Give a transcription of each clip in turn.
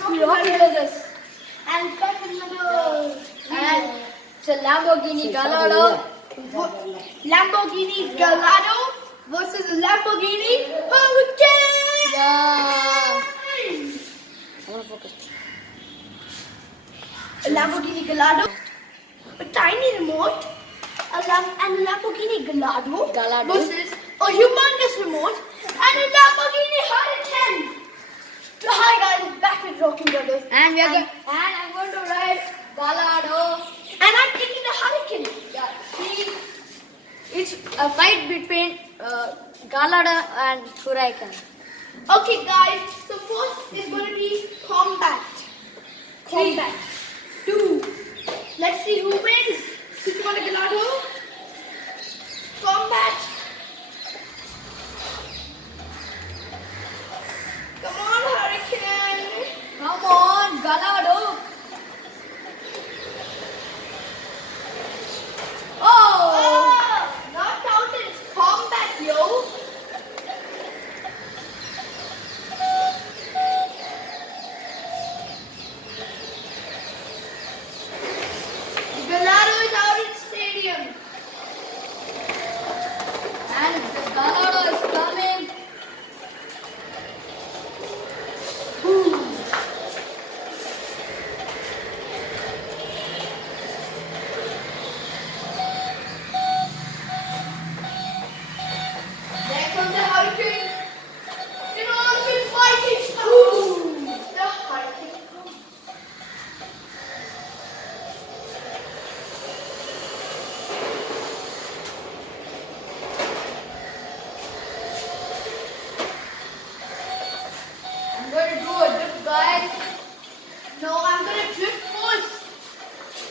Rocky Brothers. And back in the and it's a Lamborghini Gallardo. Lamborghini Gallardo versus a Lamborghini Hurricane. Yeah. I want to focus. A Lamborghini Gallardo, a tiny remote, and a Lamborghini Gallardo versus a humongous remote and a Lamborghini Hurricane. So hi guys, back with Rocky Brothers. And and I'm going to ride Gallardo. And I'm taking the Hurricane. Yeah. It's a fight between Gallardo and Hurricane. Okay guys, so first is going to be combat. Combat. 2. Let's see who wins. Which one, Gallardo? Combat. Come on, Hurricane. Come on, Gallardo. Oh! Not out, it's combat, yo. Gallardo is out in stadium. And Gallardo is coming. There comes the Hurricane. In all of its fighting style. The Hurricane comes. I'm going to do a drift, guys. No, I'm gonna drift first.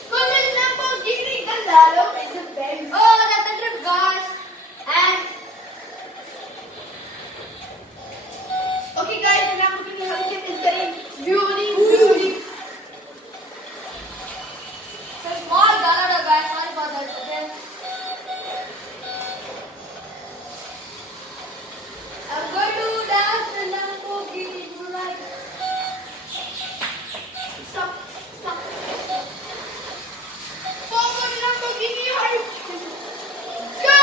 Because the Lamborghini Gallardo is a Benz. Oh, that's a drift, guys. And Okay guys, the Lamborghini Hurricane is getting really. it's a small Gallardo, guys. Sorry for that. Okay. I'm going to dash the Lamborghini tonight. Stop. Forward Lamborghini Hurricane. Go!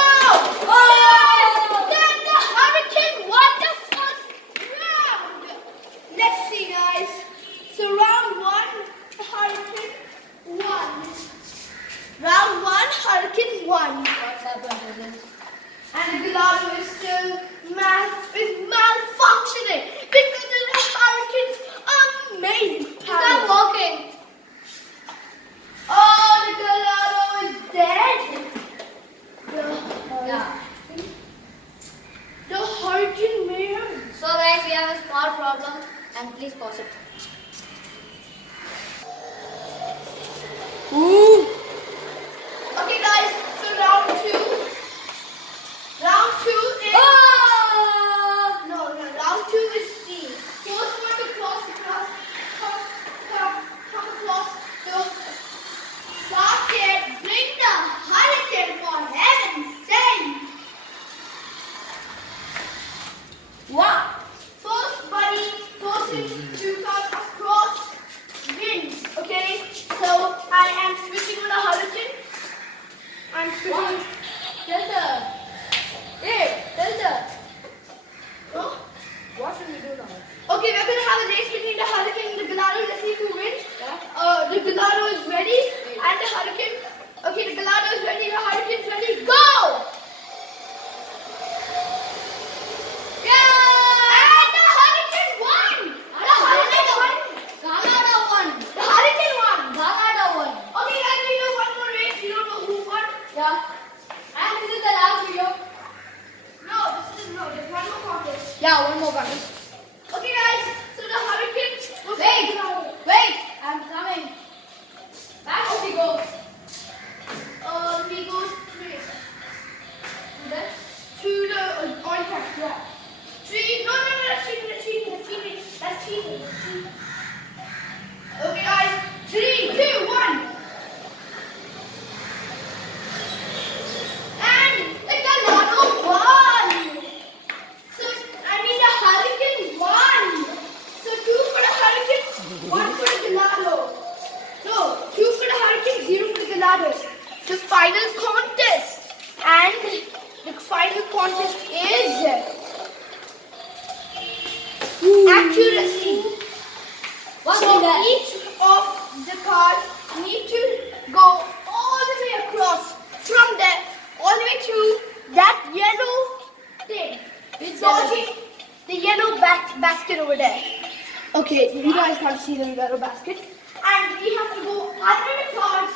Oh! Then the Hurricane won the first round. Let's see guys. So round 1, the Hurricane won. Round 1, Hurricane won. What's happened to this? And Gallardo is still malfunctioning because the Hurricane's amazing power. It's not working. Oh, the Gallardo is dead. Yeah. The Hurricane made him. So guys, we have a small problem and please pause it. Ooh. Okay, guys. So round 2. Round 2 is Oh! no. Round 2 is C. First one to cross across the socket. Bring the Hurricane for heaven's sake. Wow. First person to come across wins. Okay, so I am switching on the Hurricane. I'm switching. Delta. Hey, Delta. Huh? What should we do now? Okay, we're gonna have a race between the Hurricane and the Gallardo. Let's see who wins. Yeah. The Gallardo is ready, and the Hurricane. Okay, the Gallardo is ready. The Hurricane is ready. Go! And the Hurricane won. The Hurricane won. Gallardo won. The Hurricane won. Gallardo won. Okay, guys, we do one more race. We don't know who won. Yeah. And this is the last video. No, there's one more contest. Yeah, one more guys. Okay, guys. So the Hurricane was Wait, I'm coming. Back we go. We go straight Then to the oil factory. Yeah. No, that's cheating. That's cheating. Okay, guys. 3, 2, 1. And the Gallardo won. So, the Hurricane won. So, 2 for the Hurricane. 1 for the Gallardo. No, 2 for the Hurricane, 0 for the Gallardo. The final contest. And the final contest is accuracy. What's So that? each of the cards need to go all the way across from there all the way to that yellow thing. Which Dodging the yellow basket over there. Okay, you guys can't see the yellow basket. And we have to go under the cards,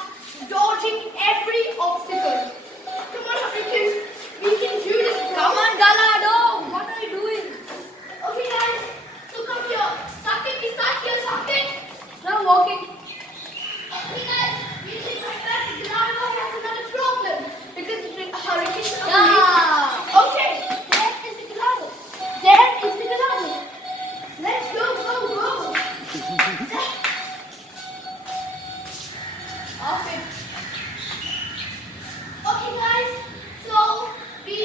dodging every obstacle. Come on, Hurricane. We can do this. Come on, Gallardo. What are you doing? Okay, guys. So come here. Saket, we start here, Saket. Now walking. Okay, guys. We think like that. The Gallardo has another problem. Because the Hurricane is Yeah. Okay. There is the Gallardo. There is the Gallardo. Let's go, go, go. Okay. Okay, guys. So we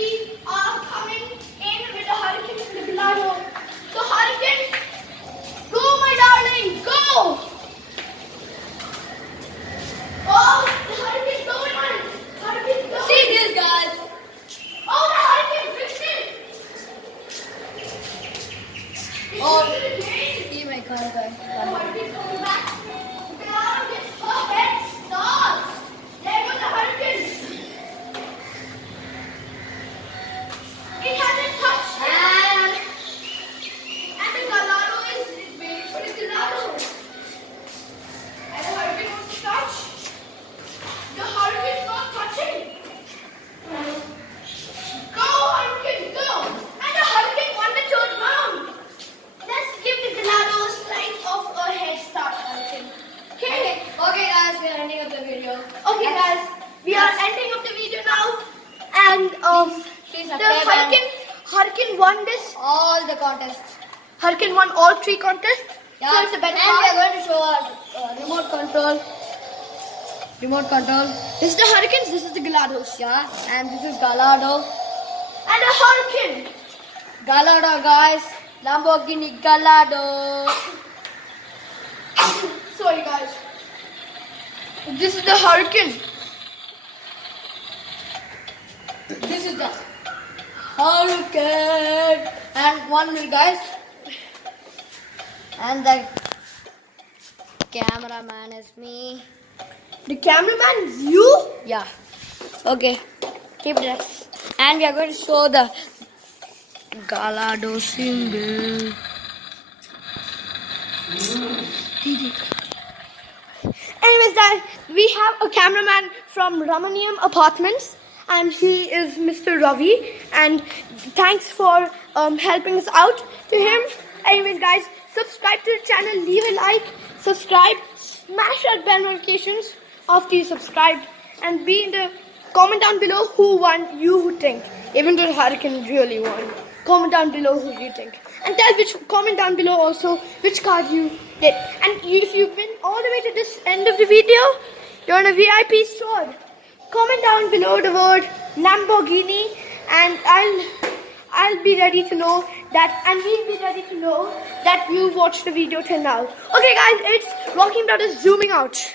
are coming in with the Hurricane and the Gallardo. So Hurricane, go, my darling, go. Oh, the Hurricane going on. Hurricane going. See this, guys. Oh, the Hurricane fixed it. Oh. It's doing it again. See my car, guys. The Hurricane's coming back. The Gallardo gets her head start. There goes the Hurricane. It hasn't touched it. And the Gallardo is waiting for the Gallardo. And the Hurricane wants to touch. The Hurricane's not touching. Go, Hurricane, go. And the Hurricane won the third round. Let's give the Gallardo a slight of a head start, Hurricane. Okay. Okay, guys, we are ending up the video. Okay, guys. We are ending up the video now. And Please the subscribe and Hurricane won this. all the contests. Hurricane won all 3 contests. Yeah, So it's a better and we are part. going to show our remote control. Remote control. This is the Hurricanes, this is the Gallardos. Yeah, and this is Gallardo. And the Hurricane. Gallardo, guys. Lamborghini Gallardo. Sorry, guys. This is the Hurricane. This is the Hurricane. And 1 minute, guys. And the cameraman is me. The cameraman is you? Yeah. Okay. Keep it. And we are going to show the Gallardo single. Anyways, guys, we have a cameraman from Ramanium Apartments, and he is Mr. Ravi. And thanks for helping us out to him. Anyways, guys, subscribe to the channel, leave a like, subscribe, smash that bell notifications after you subscribed, and be in the comment down below who won, you who think. Even though Hurricane really won. Comment down below who you think. And comment down below also which card you did. And if you've been all the way to this end of the video, you're on a VIP store. Comment down below the word Lamborghini, and I'll be ready to know that, and we'll be ready to know that you watched the video till now. Okay, guys, it's Rocking Brothers zooming out.